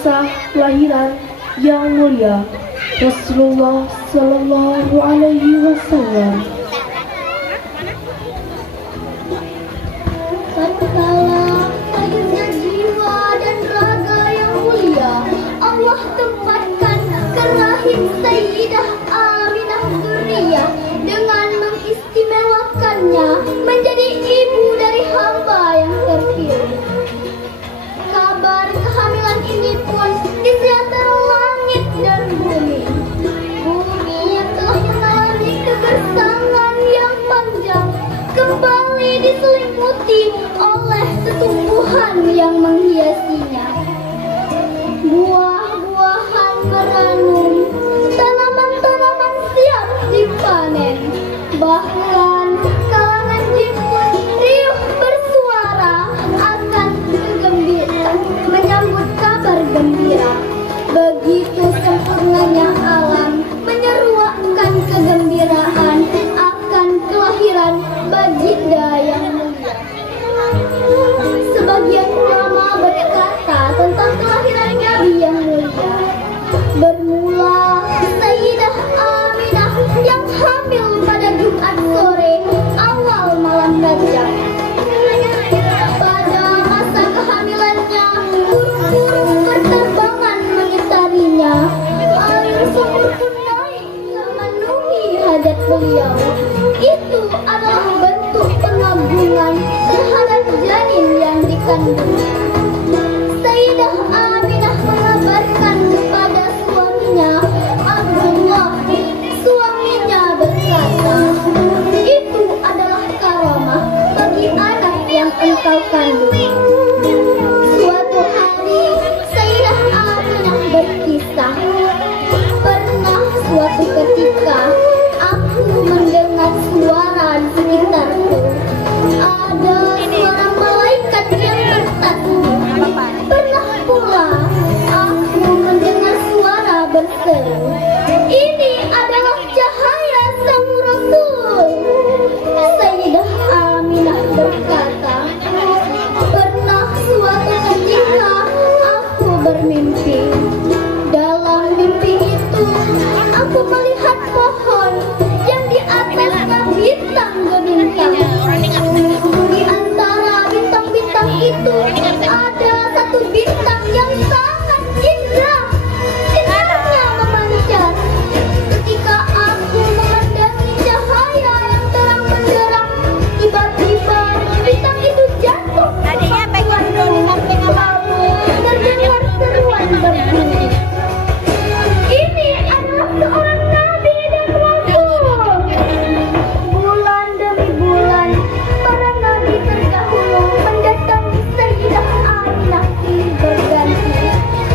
kisah kelahiran yang mulia Rasulullah Sallallahu Alaihi Wasallam. Tatkala lahirnya jiwa dan raga yang mulia, Allah tempatkan ke rahim Sayyidah Aminah Dzurriyyah dengan mengistimewakannya menjadi ibu dari hamba yang terpilih. Kabar kehamilan ini pun disiarkan langit dan bumi. Bumi yang telah mengalami kegersangan yang panjang kembali diselimuti oleh tumbuhan yang menghiasinya. Buah-buahan meranum, tanaman-tanaman siap dipanen. Bahkan kalangan jin pun riuh bersuara akan kegembiraan menyambut kabar gembira. Begitu sempurnanya alam menyeruakkan kegembiraan akan kelahiran baginda yang mulia. Sebagian ulama berkata tentang kelahiran Nabi yang mulia, bermula Sayyidah Aminah yang hamil pada Jumat sore awal malam Rajab. Pada masa kehamilannya, burung-burung berterbangan mengitarinya. Air sumur pun naik memenuhi hajat beliau. Itu adalah bentuk pengagungan terhadap janin yang dikandungnya. Sayyidah Aminah mengabarkan kepada suaminya Abdullah. Suaminya berkata, itu adalah karamah bagi anak yang engkau kandung. Suatu hari Sayyidah Aminah berkisah, pernah suatu ketika aku mendengar suara di sekitarku. Ada suara malaikat yang bertasbih. Pernah pula aku mendengar suara berseru, ini adalah cahaya sang Rasul. Sayyidah Aminah berkata, pernah suatu ketika aku bermimpi. Dalam mimpi itu aku melihat pohon yang di atasnya bintang berbintang. Di antara bintang-bintang itu ada satu bintang yang sangat indah. Indahnya memancar. Ketika aku memandangi cahaya yang terang benderang, tiba-tiba bintang itu jatuh ke batuanku. Lalu terdengar seruan berbunyi, ini adalah seorang nabi dan rasul. Bulan demi bulan, para nabi terdahulu mendatangi Sayyidah Aminah silih berganti,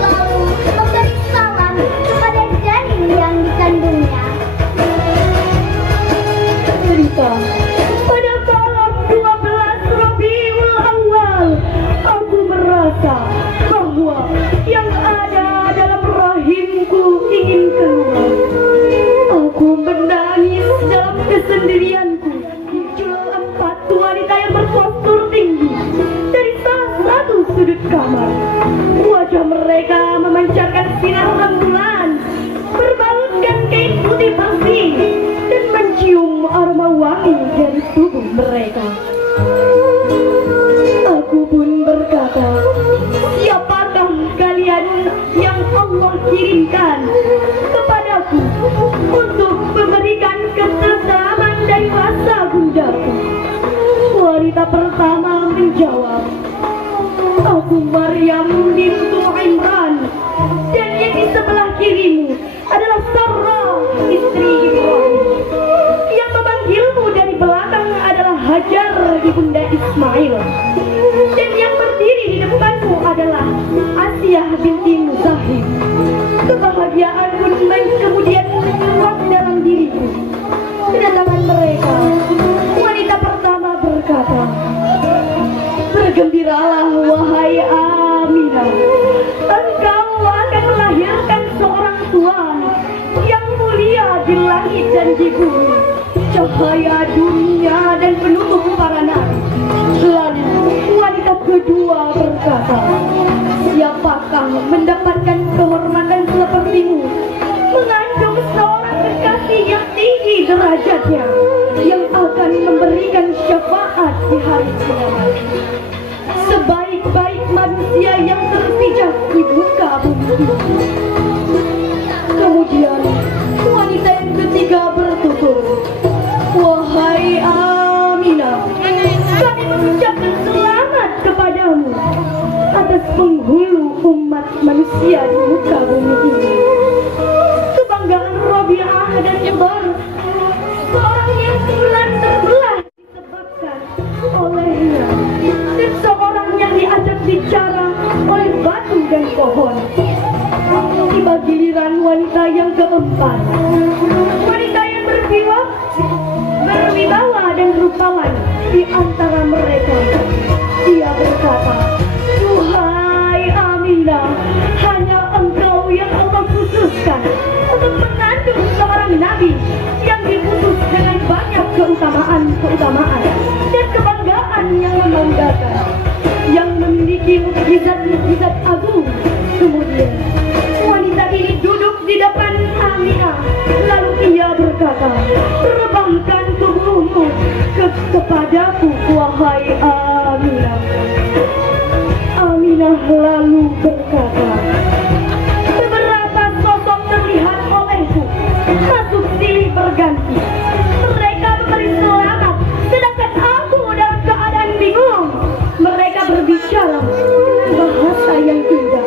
lalu memberi salam kepada janin yang dikandungnya. Cerita pada malam 12 Rabiul Awal, aku merasa bahwa yang ada dalam rahimku ingin keluar. Aku menangis dalam kesendirianku. Muncul 4 wanita yang berpostur tinggi dari salah satu sudut kamar. Wajah mereka memancarkan sinar rembulan, berbalutkan kain putih bersih dan mencium aroma wangi dari tubuh mereka. Aku pun berkata, siapakah kalian yang Allah kirimkan kepadaku untuk memberikan keselamatan dari masa bundaku? Wanita pertama menjawab, aku Maryam bintu Imran, dan yang di sebelah kirimu adalah Sarah istri Ibrahim. Yang memanggilmu dari belakang adalah Hajar ibunda Ismail, dan yang berdiri di depanmu adalah Asiyah binti Muzahim. Kebahagiaan pun kemudian menyeruak dalam diriku. Kedatangan mereka, wanita pertama berkata, bergembiralah wahai Aminah, engkau akan melahirkan seorang tuan yang mulia di langit dan di bumi, cahaya dunia dan penutup para nabi. Lalu wanita kedua berkata, siapakah Rabi'ah mendapatkan kehormatan sepertimu, mengandung seorang kekasih yang tinggi derajatnya, yang akan memberikan syafaat di hari kiamat. Sebaik-baik manusia yang terpijak di muka bumi ini. Kemudian wanita yang ketiga bertutur, "Wahai Aminah, kami mengucapkan selamat kepadamu atas penghulu umat manusia di muka bumi ini." Kebanggaan Rabi'ah dan Zubair, seorang yang bulan terbelah disebabkan olehnya, dan seorang yang diajak bicara oleh batu dan pohon. Tiba giliran wanita yang keempat, wanita yang berwibawa dan rupawan di antara mereka. Dia berkata, "Wahai Aminah, hanya engkau yang Allah khususkan untuk mengandung seorang nabi yang diutus dengan banyak keutamaan dan kebanggaan yang membanggakan, yang memiliki mukjizat-mukjizat agung." Kemudian wanita ini duduk di depan Aminah, lalu ia berkata, "Terbangkan tubuhmu kepadaku, wahai Aminah." Aminah lalu berkata, "Beberapa sosok terlihat olehku, masuk silih berganti. Mereka memberi selamat, sedangkan aku dalam keadaan bingung. Mereka berbicara bahasa yang indah,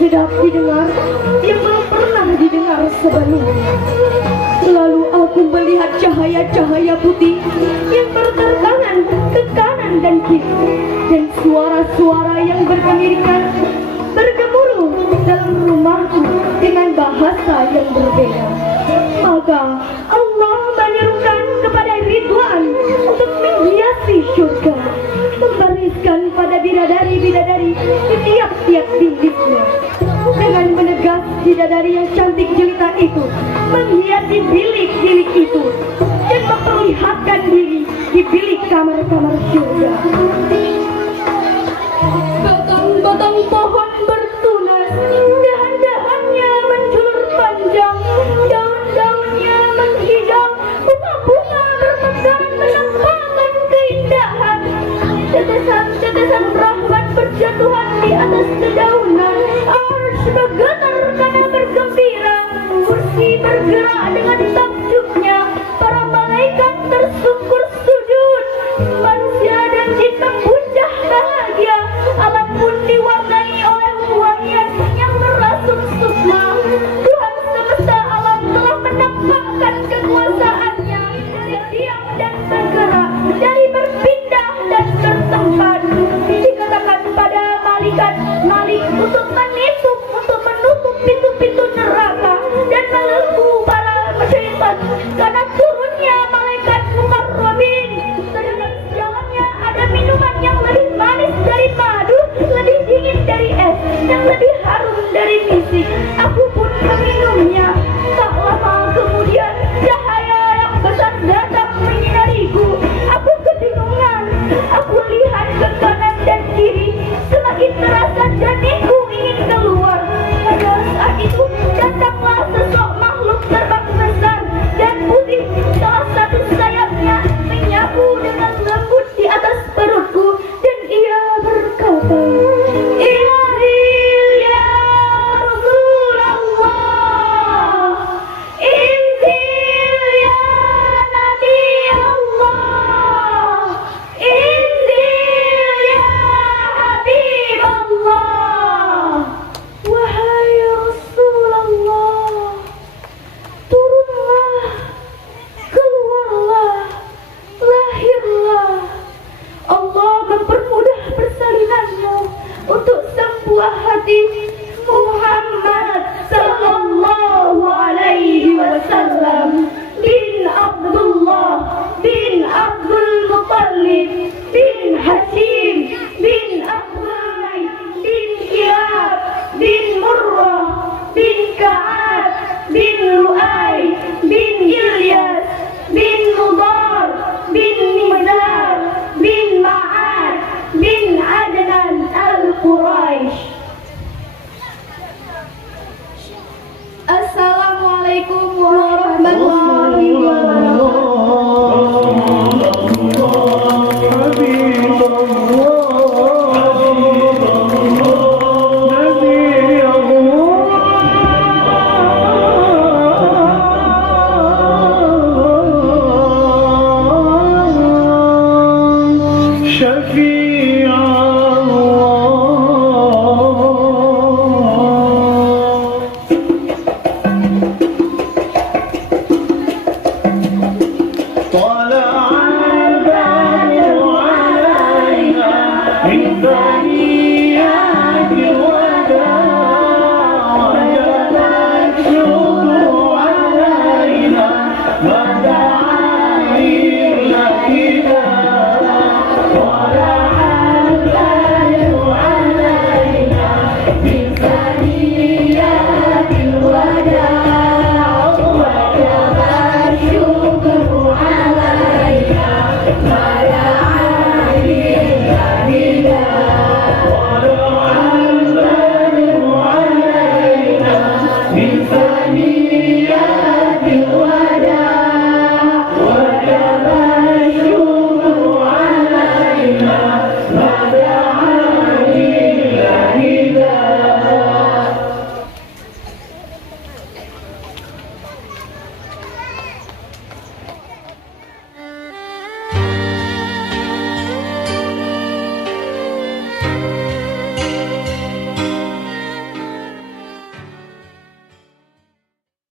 sedap didengar, yang belum pernah didengar sebelumnya. Lalu aku melihat cahaya-cahaya putih yang berterbangan ke kanan dan kiri, dan suara-suara yang berkemirikan bergemuruh dalam rumahku dengan bahasa yang berbeda. Maka Allah menyerukan kepada Ridwan untuk menghiasi surga, membariskan pada bidadari-bidadari di tiap-tiap biliknya. Dengan menegas bidadari yang cantik jelita itu menghiasi bilik-bilik itu, dan memperlihatkan diri di bilik kamar-kamar surga. Batang-batang pohon bertunas, dahan-dahannya menjulur panjang, daun-daunnya menghijau, bunga-bunga bermekaran menampakkan keindahan. Tetesan-tetesan rahmat berjatuhan di atas dedaunan. Arsh bergetar karena bergembira, kursi bergerak dengan takjubnya. Para